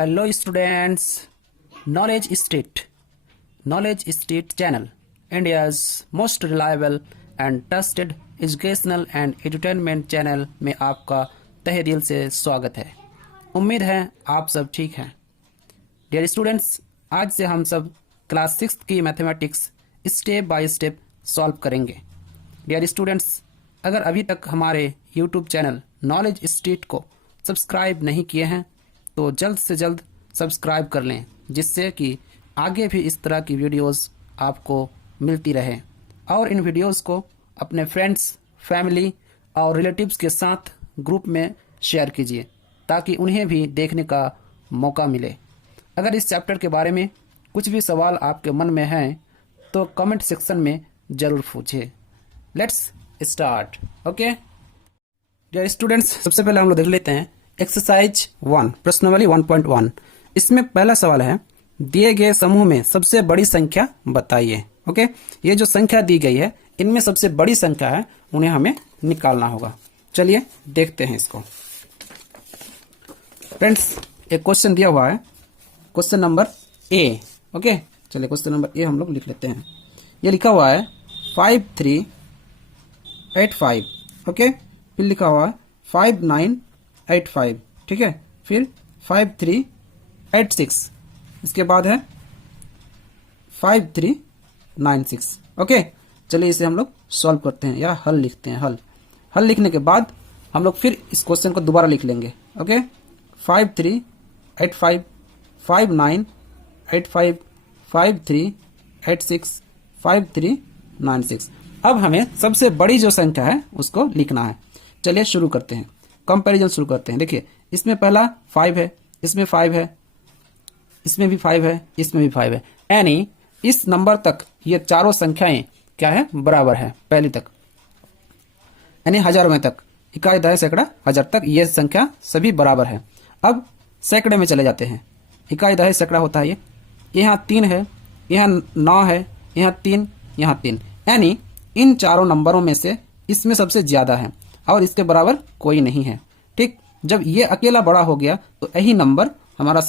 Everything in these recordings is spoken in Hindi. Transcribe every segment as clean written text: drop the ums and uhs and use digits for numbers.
Hello students, Knowledge Street channel, India's most reliable and trusted educational and entertainment channel में आपका तहे दिल से स्वागत है। उम्मीद है आप सब ठीक हैं। डियर स्टूडेंट्स, आज से हम सब क्लास 6 की mathematics step by step solve करेंगे। डियर स्टूडेंट्स, अगर अभी तक हमारे यूट्यूब चैनल नॉलेज स्ट्रीट को सब्सक्राइब नहीं किए हैं तो जल्द से जल्द सब्सक्राइब कर लें, जिससे कि आगे भी इस तरह की वीडियोस आपको मिलती रहे और इन वीडियोस को अपने फ्रेंड्स, फैमिली और रिलेटिव्स के साथ ग्रुप में शेयर कीजिए ताकि उन्हें भी देखने का मौका मिले। अगर इस चैप्टर के बारे में कुछ भी सवाल आपके मन में हैं तो कमेंट सेक्शन में ज़रूर पूछिए। Let's start. Okay dear students, सबसे पहले हम लोग देख लेते हैं एक्सरसाइज 1 प्रश्नावली 1.1। इसमें पहला सवाल है, दिए गए समूह में सबसे बड़ी संख्या बताइए। ओके, ये जो संख्या दी गई है इनमें सबसे बड़ी संख्या है, उन्हें हमें निकालना होगा। चलिए देखते हैं इसको। फ्रेंड्स, एक क्वेश्चन दिया हुआ है, क्वेश्चन नंबर ए। ओके, चलिए क्वेश्चन नंबर ए हम लोग लिख लेते हैं। ये लिखा हुआ है 5385। ओके, फिर लिखा हुआ है 5985। ठीक है, फिर 5386, इसके बाद है 5396। ओके, चलिए इसे हम लोग सॉल्व करते हैं या हल लिखते हैं। हल लिखने के बाद हम लोग फिर इस क्वेश्चन को दोबारा लिख लेंगे। ओके, 5385, 5985, 5386, 5396। अब हमें सबसे बड़ी जो संख्या है उसको लिखना है। चलिए शुरू करते हैं, कंपैरिजन शुरू करते हैं। देखिए, इसमें पहला 5 है, इसमें 5 है, इसमें भी 5 है, इसमें भी 5 है, यानी इस नंबर तक ये चारों संख्याएं क्या है, बराबर है। पहली तक यानी हजार में तक, इकाई दहाई सैकड़ा हजार तक ये संख्या सभी बराबर है। अब सैकड़े में चले जाते हैं। इकाई दहाई सैकड़ा होता है ये, यहाँ 3 है, यहाँ 9 है, यहाँ 3, यहाँ 3, यानी इन चारों नंबरों में से इसमें सबसे ज्यादा है और इसके बराबर कोई नहीं है। ठीक, जब ये अकेला बड़ा हो गया तो यही नंबर हमारी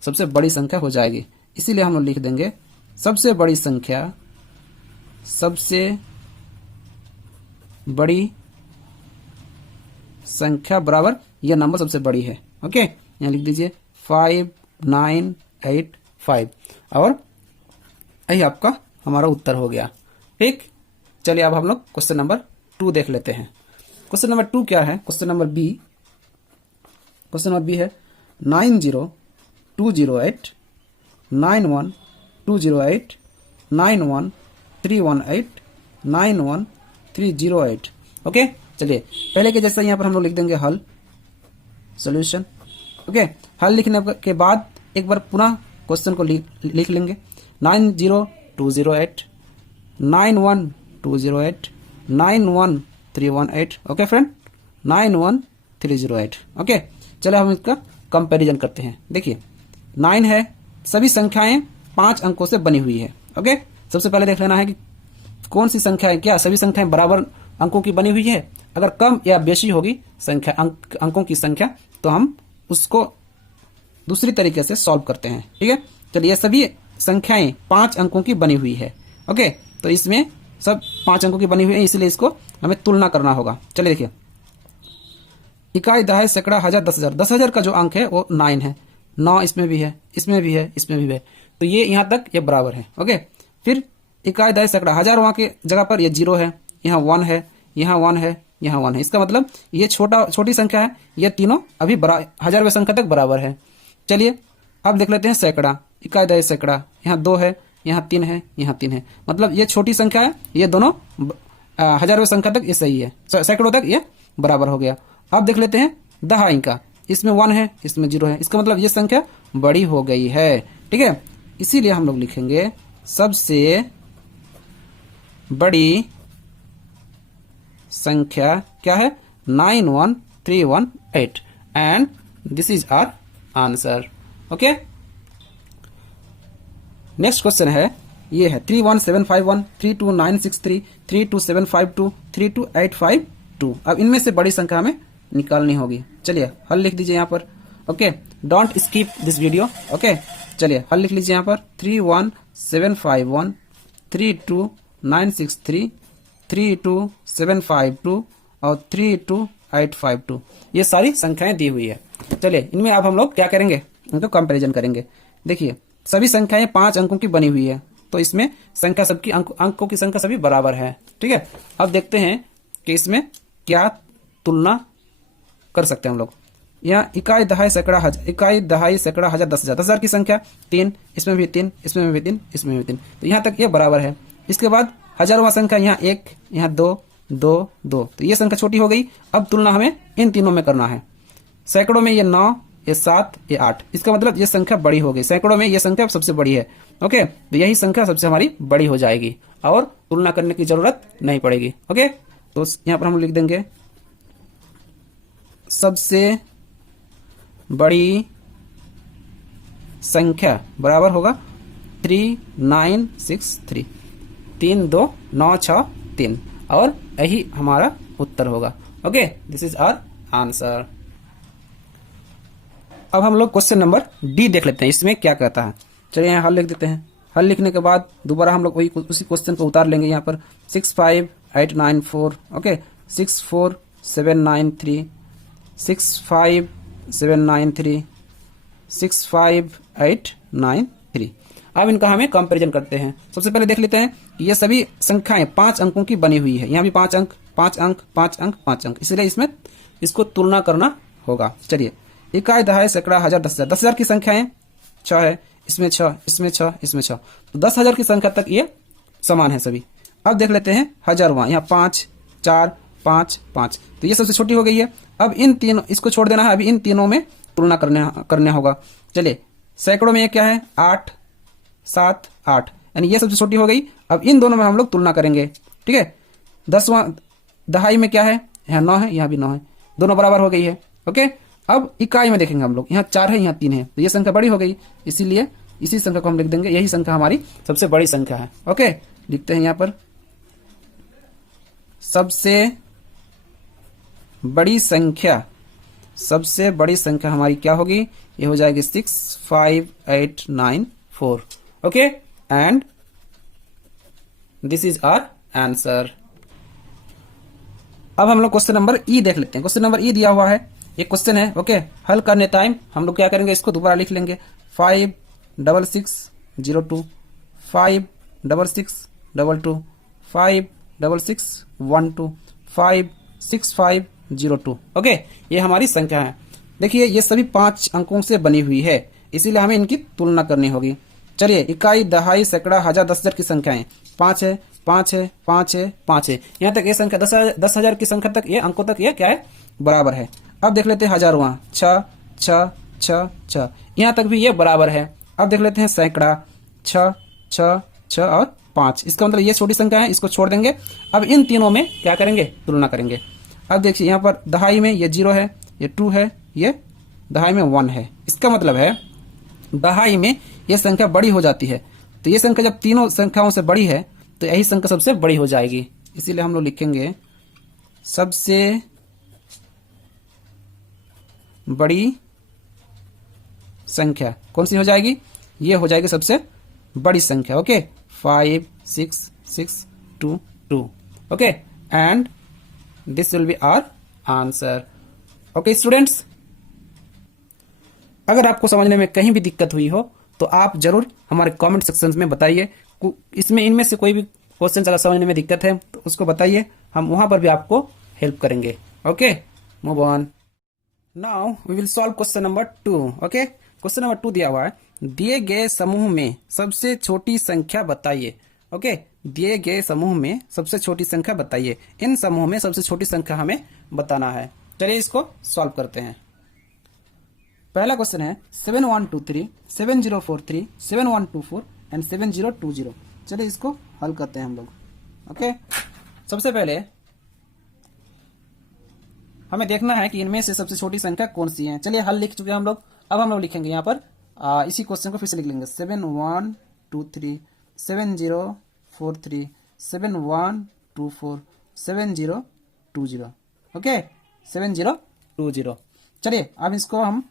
सबसे बड़ी संख्या हो जाएगी। इसीलिए हम लोग लिख देंगे सबसे बड़ी संख्या बराबर यह नंबर सबसे बड़ी है। ओके, यहाँ लिख दीजिए 5985 और यही आपका हमारा उत्तर हो गया। ठीक, चलिए अब हम लोग क्वेश्चन नंबर 2 देख लेते हैं। क्वेश्चन नंबर 2 क्या है? क्वेश्चन नंबर बी है 90208 91208 91318 91308। ओके, चलिए पहले के जैसा यहाँ पर हम लोग लिख देंगे हल, सॉल्यूशन। ओके, हल लिखने के बाद एक बार पुनः क्वेश्चन को लिख लेंगे 90208 91208 91318। Okay friend, 91308। ओके, चलो हम इसका कंपैरिजन करते हैं। देखिए 9 है, सभी संख्याएं 5 अंकों से बनी हुई है। ओके, सबसे पहले देख लेना है कि कौन सी संख्या है, क्या सभी संख्याएं बराबर अंकों की बनी हुई है। अगर कम या बेशी होगी संख्या अंकों की संख्या तो हम उसको दूसरी तरीके से सॉल्व करते हैं। ठीक है, चलिए ये सभी संख्याएं 5 अंकों की बनी हुई है। ओके, तो इसमें सब 5 अंकों की बनी हुई है, इसलिए इसको हमें तुलना करना होगा। चलिए देखिए, इकाई दहाई सैकड़ा हजार 10,000, 10,000 का जो अंक है वो 9 है, 9 इसमें भी है, इसमें भी है, इसमें भी है, तो ये यहाँ तक ये बराबर है। ओके, फिर इकाई दहाई सैकड़ा हजार, वहां के जगह पर ये 0 है, यहाँ 1 है, यहाँ 1 है, यहाँ 1 है। इसका मतलब ये छोटी संख्या है, ये तीनों अभी हजारवें संख्या तक बराबर है। चलिए अब देख लेते हैं सैकड़ा, इकाई दहाई सैकड़ा, यहाँ 2 है, यहाँ 3 है, यहाँ 3 है, मतलब ये छोटी संख्या है, ये दोनों हजारवें संख्या तक ये सही है, सैकड़ों तक ये बराबर हो गया। अब देख लेते हैं दहाई का, इसमें 1 है, इसमें 0 है, इसका मतलब ये संख्या बड़ी हो गई है। ठीक है, इसीलिए हम लोग लिखेंगे सबसे बड़ी संख्या क्या है, 91318, and this is our answer. Okay, next question है, ये है 31751, 32963, 32752, 32852। अब इनमें से बड़ी संख्या हमें निकालनी होगी। चलिए हल लिख दीजिए यहाँ पर। Okay, don't skip this video. Okay, चलिए हल लिख लीजिए यहाँ पर 31751 32963 32752 और 32852, ये सारी संख्याएं दी हुई है। चलिए इनमें अब हम लोग क्या करेंगे, इनको कंपैरिजन करेंगे। देखिए सभी संख्याएं 5 अंकों की बनी हुई है, तो इसमें संख्या सबकी अंकों की संख्या सभी बराबर है। ठीक है, अब देखते हैं कि इसमें क्या तुलना कर सकते हैं हम लोग। यहाँ इकाई दहाई सैकड़ा हजार, इकाई दहाई सैकड़ा हजार, 10,000, 10,000 की संख्या 3, इसमें भी 3, इसमें भी 3, इसमें भी 3, तो यहाँ तक ये बराबर है। इसके बाद हजारवां संख्या यहाँ 1, यहाँ 2, 2, 2, तो ये संख्या छोटी हो गई। अब तुलना हमें इन तीनों में करना है। सैकड़ों में ये 9, ये 7, ये 8, इसका मतलब ये संख्या बड़ी हो गई। सैकड़ों में ये संख्या सबसे बड़ी है। ओके, तो यही संख्या सबसे हमारी बड़ी हो जाएगी और तुलना करने की जरूरत नहीं पड़ेगी। ओके, तो यहाँ पर हम लिख देंगे सबसे बड़ी संख्या बराबर होगा 3963, 3 2 9 6 3, और यही हमारा उत्तर होगा। Okay, this is our answer. अब हम लोग क्वेश्चन नंबर डी देख लेते हैं, इसमें क्या कहता है। चलिए यहाँ हल लिख देते हैं। हल लिखने के बाद दोबारा हम लोग वही उसी क्वेश्चन को उतार लेंगे। यहाँ पर 65894, ओके, 64793, 65793, 65893। अब इनका हमें कंपैरिजन करते हैं। सबसे पहले देख लेते हैं कि ये सभी संख्याएं 5 अंकों की बनी हुई है। यहाँ भी 5 अंक, 5 अंक, 5 अंक, 5 अंक, इसलिए इसमें इसको तुलना करना होगा। चलिए, इकाई दहाई सैकड़ा हजार, 10,000, 10,000 की संख्याएं 6 है, इसमें 6, इसमें 6, इसमें 6, तो 10,000 की संख्या तक ये समान है सभी। अब देख लेते हैं हजारवां, यहाँ 5, 4, 5, 5, तो ये सबसे छोटी हो गई है। अब इन तीनों, इसको छोड़ देना है, अभी इन तीनों में तुलना करने होगा। चलिए, सैकड़ों में ये क्या है, 8, 7, 8, यानी ये सबसे छोटी हो गई। अब इन दोनों में हम लोग तुलना करेंगे। ठीक है, 10वां दहाई में क्या है, यहाँ 9 है, यहाँ भी 9 है, दोनों बराबर हो गई है। ओके, अब इकाई में देखेंगे हम लोग, यहाँ 4 है, यहाँ 3 है, तो ये संख्या बड़ी हो गई, इसीलिए इसी संख्या को हम लिख देंगे, यही संख्या हमारी सबसे बड़ी संख्या है। ओके, लिखते हैं यहाँ पर सबसे बड़ी संख्या, सबसे बड़ी संख्या हमारी क्या होगी, ये हो जाएगी 65894। Okay, and this is our answer. अब हम लोग क्वेश्चन नंबर ई देख लेते हैं। क्वेश्चन नंबर ई दिया हुआ है, ये क्वेश्चन है। ओके, हल करने टाइम हम लोग क्या करेंगे, इसको दोबारा लिख लेंगे। 56602, 56622, 56612, 56502। ओके, ये हमारी संख्या है। देखिए ये सभी 5 अंकों से बनी हुई है, इसीलिए हमें इनकी तुलना करनी होगी। चलिए, इकाई दहाई सैकड़ा हजार, 10,000 की संख्याएं 5 है, 5 है, 5 है, 5 है, यहाँ तक ये संख्या 10,000 की संख्या तक, ये अंकों तक ये क्या है, बराबर है। अब देख लेते हैं हजारवां, 6, 6, 6, 6, यहाँ तक भी ये बराबर है। अब देख लेते हैं सैकड़ा, 6, 6, 6 और 5, इसका मतलब ये छोटी संख्या है, इसको छोड़ देंगे। अब इन तीनों में क्या करेंगे, तुलना करेंगे। अब देखिए यहाँ पर दहाई में ये 0 है, ये 2 है, ये दहाई में 1 है, इसका मतलब है दहाई में ये संख्या बड़ी हो जाती है। तो ये संख्या जब तीनों संख्याओं से बड़ी है तो यही संख्या सबसे बड़ी हो जाएगी, इसीलिए हम लोग लिखेंगे सबसे बड़ी संख्या कौन सी हो जाएगी, ये हो जाएगी सबसे बड़ी संख्या। Okay, 56622। Okay, and this will be our answer. Okay students, अगर आपको समझने में कहीं भी दिक्कत हुई हो तो आप जरूर हमारे कमेंट सेक्शन में बताइए। इसमें इनमें से कोई भी क्वेश्चन अगर समझने में दिक्कत है तो उसको बताइए, हम वहां पर भी आपको हेल्प करेंगे। Okay, move on. Now we will solve question number 2। Okay, question number 2 दिया हुआ है, दिए गए समूह में सबसे छोटी संख्या बताइए। ओके, दिए गए समूह में सबसे छोटी संख्या बताइए। इन समूह में सबसे छोटी संख्या हमें बताना है। चलिए इसको सॉल्व करते हैं। पहला क्वेश्चन है 7123, 7043, 7124 एंड 7020। चलिए इसको हल करते हैं हम लोग। ओके, सबसे पहले हमें देखना है कि इनमें से सबसे छोटी संख्या कौन सी है। चलिए हल लिख चुके हैं हम लोग। अब हम लोग लिखेंगे यहाँ पर इसी क्वेश्चन को फिर से लिख लेंगे। 7123, 7043, 7124, 7020। ओके, 7020। चलिए अब इसको हम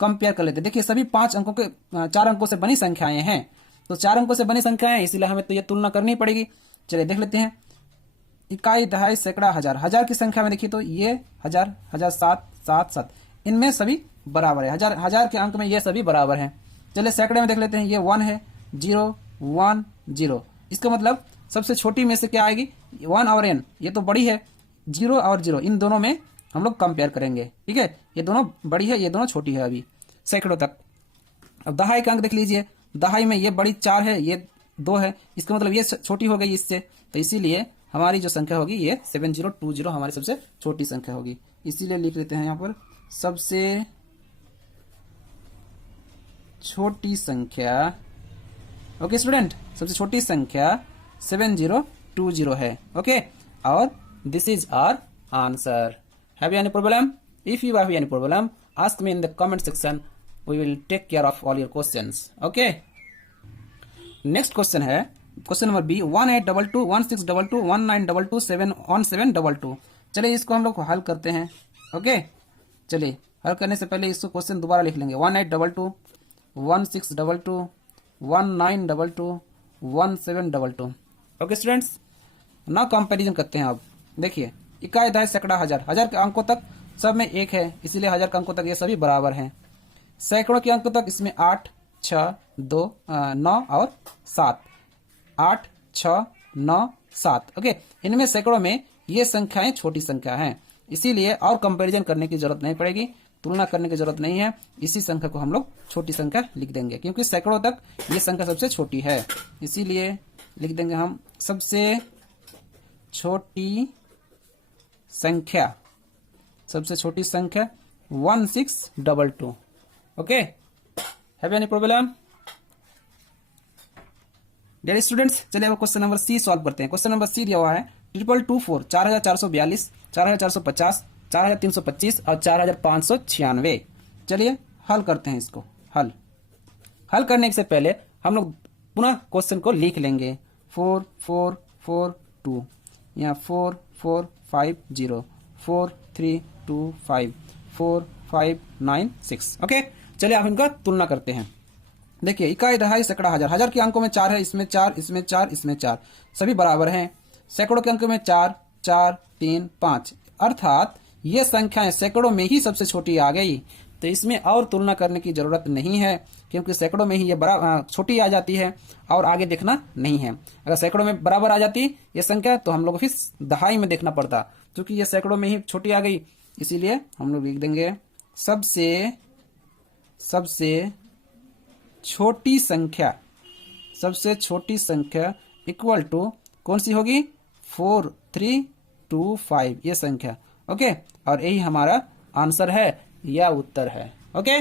कंपेयर कर लेते हैं। देखिए सभी 4 अंकों से बनी संख्याएं हैं, तो 4 अंकों से बनी संख्याएं, इसीलिए हमें तो ये तुलना करनी पड़ेगी। चलिए देख लेते हैं। इकाई, दहाई, सैकड़ा, हजार। हजार की संख्या में देखिए तो ये हजार, हजार, सात, सात, सात, इनमें सभी बराबर है। हजार, हजार के अंक में ये सभी बराबर हैं। चलिए सैकड़े में देख लेते हैं। ये 1 है, 0, 1, 0। इसका मतलब सबसे छोटी में से क्या आएगी? 1 और n, ये तो बड़ी है। 0 और 0 इन दोनों में हम लोग कंपेयर करेंगे, ठीक है। ये दोनों बड़ी है, ये दोनों छोटी है अभी सैकड़ों तक। अब दहाई का अंक देख लीजिए। दहाई में ये बड़ी 4 है, ये 2 है। इसका मतलब ये छोटी हो गई इससे, तो इसीलिए हमारी जो संख्या होगी ये 7020 हमारी सबसे छोटी संख्या होगी। इसीलिए लिख लेते हैं यहाँ पर सबसे छोटी संख्या। ओके स्टूडेंट, सबसे छोटी संख्या 7020 है। ओके, और this is our answer. Have you any problem? If you have any problem, ask me in the comment section, we will take care of all your questions. Okay, next question है क्वेश्चन नंबर बी, 1822 1622 1922 71722। चलिए इसको हम लोग हल करते हैं। ओके, चलिए हल करने से पहले इसको क्वेश्चन दोबारा लिख लेंगे। 1822 1622 1922 1722। ओके स्टूडेंट्स, ना कंपैरिजन करते हैं। अब देखिए इकाई, दहाई, सैकड़ा, हजार। हजार के अंकों तक सब में 1 है, इसीलिए हजार के अंकों तक ये सभी बराबर हैं। सैकड़ों के अंकों तक इसमें 8, 6, 2, 9 और 7। 8, 6, 9, 7। ओके, इनमें सैकड़ों में ये संख्याएं छोटी संख्या हैं, इसीलिए और कंपैरिजन करने की जरूरत नहीं पड़ेगी, तुलना करने की जरूरत नहीं है। इसी संख्या को हम लोग छोटी संख्या लिख देंगे, क्योंकि सैकड़ों तक ये संख्या सबसे छोटी है, इसीलिए लिख देंगे हम सबसे छोटी संख्या। सबसे छोटी संख्या 1622। Okay, have any problem? Dear students, चलिए अब क्वेश्चन नंबर सी सॉल्व करते हैं। क्वेश्चन नंबर सी दिया हुआ है 2224 4442 4450 4325 और 4596। चलिए हल करते हैं इसको। हल करने से पहले हम लोग पुनः क्वेश्चन को लिख लेंगे। 4442, यहाँ 4450 4325 4596। ओके, चलिए आप इनका तुलना करते हैं। देखिए इकाई, दहाई, सैकड़ा, हजार। हजार के अंकों में 4 है, इसमें 4, इसमें 4, इसमें 4, सभी बराबर हैं। सैकड़ों के अंकों में 4, 4, 3, 5, अर्थात ये संख्याएं सैकड़ों में ही सबसे छोटी आ गई, तो इसमें और तुलना करने की जरूरत नहीं है, क्योंकि सैकड़ों में ही ये छोटी आ जाती है और आगे देखना नहीं है। अगर सैकड़ों में बराबर आ जाती ये संख्या तो हम लोग फिर दहाई में देखना पड़ता, क्योंकि ये सैकड़ों में ही छोटी आ गई, इसीलिए हम लोग लिख देंगे सबसे छोटी संख्या। सबसे छोटी संख्या इक्वल टू कौन सी होगी? 4325 ये संख्या। ओके, और यही हमारा आंसर है या उत्तर है। ओके,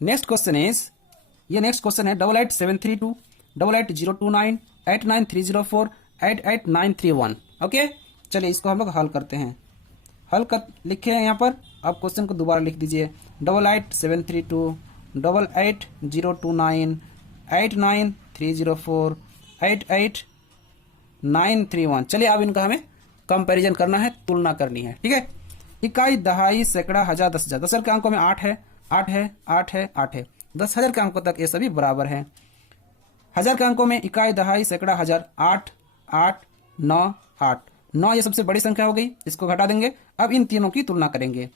नेक्स्ट क्वेश्चन इज, ये नेक्स्ट क्वेश्चन है 88732 88029 89304 88931। ओके, चलिए इसको हम लोग हल करते हैं। लिखे हैं यहाँ पर, आप क्वेश्चन को दोबारा लिख दीजिए। 88732 88029 89304 88931। चलिए अब इनका हमें कंपैरिजन करना है, तुलना करनी है, ठीक है। इकाई, दहाई, सैकड़ा, हजार, 10,000। 10,000 के अंकों में 8 है, 8 है, 8 है, 8 है। 10,000 के अंकों तक ये सभी बराबर हैं। हजार के अंकों में इकाई, दहाई, सैकड़ा, हजार, 8, 8, 9, 8, 9 ये सबसे बड़ी संख्या हो गई, इसको घटा देंगे। अब इन तीनों की तुलना करेंगे।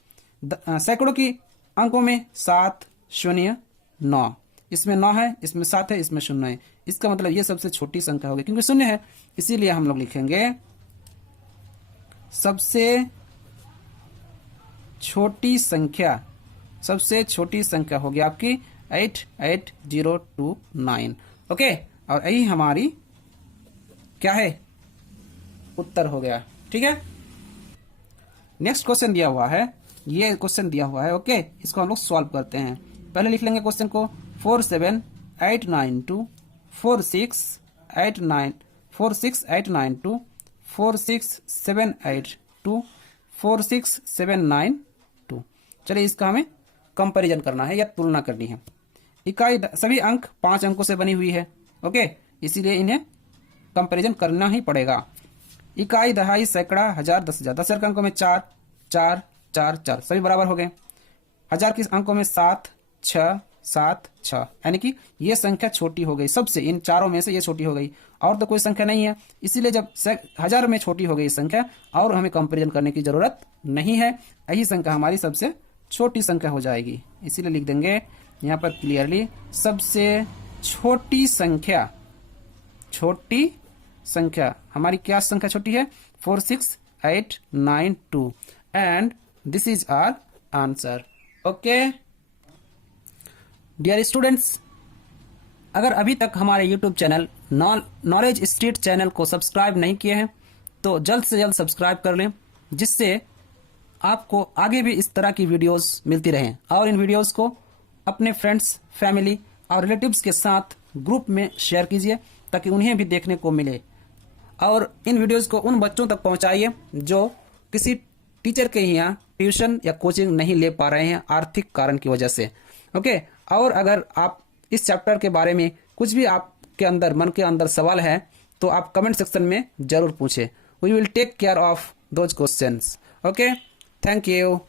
सैकड़ों की अंकों में 7, 0, 9, इसमें 9 है, इसमें 7 है, इसमें 0 है। इसका मतलब ये सबसे छोटी संख्या होगी, क्योंकि 0 है, इसीलिए हम लोग लिखेंगे सबसे छोटी संख्या। सबसे छोटी संख्या होगी आपकी 88029। ओके, और यही हमारी क्या है? उत्तर हो गया, ठीक है। नेक्स्ट क्वेश्चन दिया हुआ है, ये क्वेश्चन दिया हुआ है। ओके, इसको हम लोग सॉल्व करते हैं। पहले लिख लेंगे क्वेश्चन को 46892 46892 46782 46792। चलिए इसका हमें कंपैरिजन करना है या तुलना करनी है। इकाई, सभी अंक 5 अंकों से बनी हुई है। ओके, इसीलिए इन्हें कंपैरिजन करना ही पड़ेगा। इकाई, दहाई, सैकड़ा, हजार, 10,000। 10,000 के अंकों में 4, 4, 4, 4, सभी बराबर हो गए। हजार के अंकों में 7 6 7 6, यानी कि ये संख्या छोटी हो गई सबसे, इन चारों में से ये छोटी हो गई, और तो कोई संख्या नहीं है। इसीलिए जब हजार में छोटी हो गई संख्या और हमें कंपैरिजन करने की जरूरत नहीं है, यही संख्या हमारी सबसे छोटी संख्या हो जाएगी। इसीलिए लिख देंगे यहाँ पर क्लियरली, सबसे छोटी संख्या, छोटी संख्या हमारी क्या संख्या छोटी है, 46892, and this is our answer. Okay dear students, अगर अभी तक हमारे YouTube channel knowledge street channel को सब्सक्राइब नहीं किए हैं तो जल्द से जल्द सब्सक्राइब कर लें, जिससे आपको आगे भी इस तरह की वीडियोस मिलती रहें, और इन वीडियोस को अपने फ्रेंड्स, फैमिली और रिलेटिव्स के साथ ग्रुप में शेयर कीजिए ताकि उन्हें भी देखने को मिले, और इन वीडियोस को उन बच्चों तक पहुंचाइए जो किसी टीचर के यहाँ ट्यूशन या कोचिंग नहीं ले पा रहे हैं आर्थिक कारण की वजह से। ओके, और अगर आप इस चैप्टर के बारे में कुछ भी आपके अंदर मन के अंदर सवाल है तो आप कमेंट सेक्शन में जरूर पूछें। We will take care of those questions. Okay, thank you.